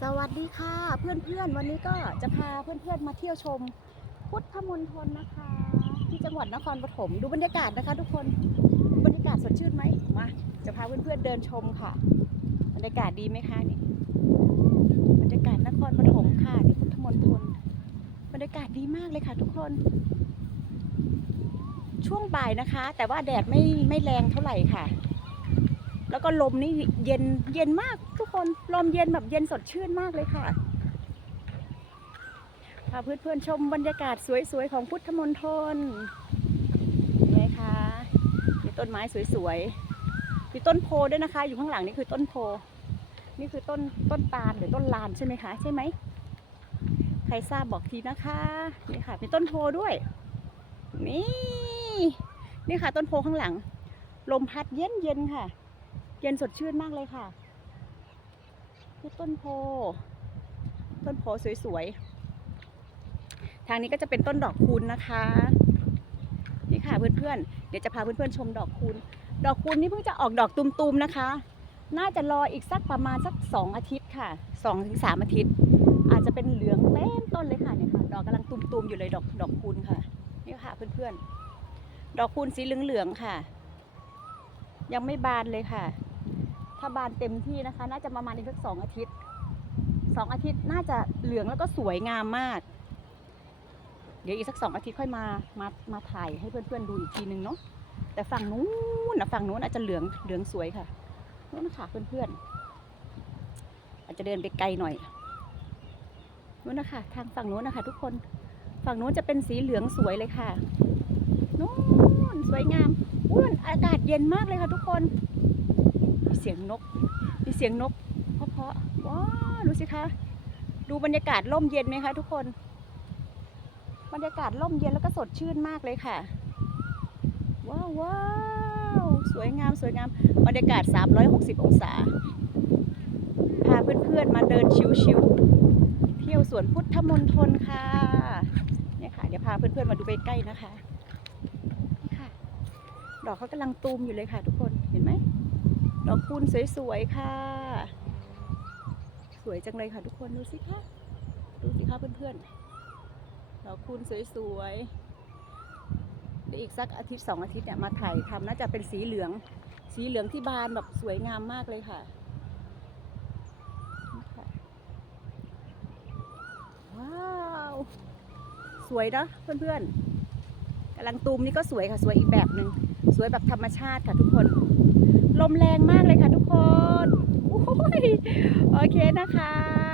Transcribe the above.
สวัสดีค่ะเพื่อนๆ วันนี้ก็จะพาเพื่อนๆมาเที่ยวชม พุทธมณฑลนะคะ ที่จังหวัดนครปฐมดูบรรยากาศนะคะ ทุกคนบรรยากาศสดชื่นไหมมาจะพาเพื่อนๆเดินชมค่ะ บรรยากาศดีไหมคะนี่บรรยากาศนครปฐมค่ะที่พุทธมณฑลบรรยากาศดีมากเลยค่ะ ทุกคน ช่วงบ่ายนะคะ แต่ว่าแดดไม่ไม่แรงเท่าไหร่ค่ะ แล้วก็ลมนี่เย็นเย็นมากทุกคนลมเย็นแบบเย็นสดชื่นมากเลยค่ะพาเพื่อนๆชมบรรยากาศสวยๆของพุทธมณฑลไงคะมีต้นไม้สวยๆมีต้นโพด้วยนะคะ อยู่ข้างหลังนี่คือต้นโพนี่คือต้นต้นตาลหรือต้นลานใช่ไหมคะใช่ไหมใครทราบบอกทีนะคะนี่ค่ะมีต้นโพด้วย นี่นี่ค่ะต้นโพข้างหลัง ลมพัดเย็นเย็นๆค่ะ เย็นสดชื่นมากเลยค่ะคือต้นโพ ต้นโพสวยๆ ทางนี้ก็จะเป็นต้นดอกคูณนะคะ นี่ค่ะเพื่อนๆ เดี๋ยวจะพาเพื่อนๆชมดอกคูณ ดอกคูณนี่เพิ่งจะออกดอกตุมๆนะคะ น่าจะรออีกสักประมาณสักสองอาทิตย์ค่ะสองถึงสามอาทิตย์ อาจจะเป็นเหลืองเต็มต้นเลยค่ะเนี่ยค่ะ ดอกกำลังตุมๆอยู่เลยดอกดอกคูณค่ะ นี่ค่ะเพื่อนๆ ดอกคูณสีเหลืองๆค่ะ ยังไม่บานเลยค่ะ ถ้าบานเต็มที่นะคะ น่าจะประมาณอีกสักสองอาทิตย์สองอาทิตย์น่าจะเหลืองแล้วก็สวยงามมาก เดี๋ยวอีกสักสองอาทิตย์ค่อยมามามาถ่ายให้เพื่อนๆดูอีกทีนึงเนาะแต่ฝั่งนู้นนะฝั่งนู้นอาจจะเหลืองเหลืองสวยค่ะนู้นนะคะเพื่อนๆอาจจะเดินไปไกลหน่อยนู้นนะคะทางฝั่งนู้นนะคะ ทุกคนฝั่งนู้นจะเป็นสีเหลืองสวยเลยค่ะนู้นสวยงามอุ้ยอากาศเย็นมากเลยค่ะทุกคน เสียงนก มีเสียงนกเพราะๆว้าดูสิคะ ดูบรรยากาศร่มเย็นไหมคะทุกคน บรรยากาศร่มเย็นแล้วก็สดชื่นมากเลยค่ะ ว้าวว้าวสวยงามสวยงาม บรรยากาศ 360 องศา พาเพื่อนๆมาเดินชิวๆ เที่ยวสวนพุทธมณฑลค่ะเนี่ยค่ะ เดี๋ยวพาเพื่อนๆมาดูใกล้ๆนะคะนี่ค่ะ ดอกเขากำลังตูมอยู่เลยค่ะทุกคน ดอกคูณสวยๆค่ะ สวยจังเลยค่ะทุกคนดูสิคะดูสิคะเพื่อนๆดอกคูณสวยๆเดี๋ยวอีกสักอาทิตย์สองอาทิตย์เนี่ยมาถ่ายทำน่าจะเป็นสีเหลือง สีเหลืองที่บานแบบสวยงามมากเลยค่ะนี่ค่ะว้าวสวยนะเพื่อนๆกำลังตูมนี่ก็สวยค่ะสวยอีกแบบหนึ่งสวยแบบธรรมชาติค่ะทุกคน ลมแรงมากเลยค่ะทุกคน โอ้ยโอเคนะคะ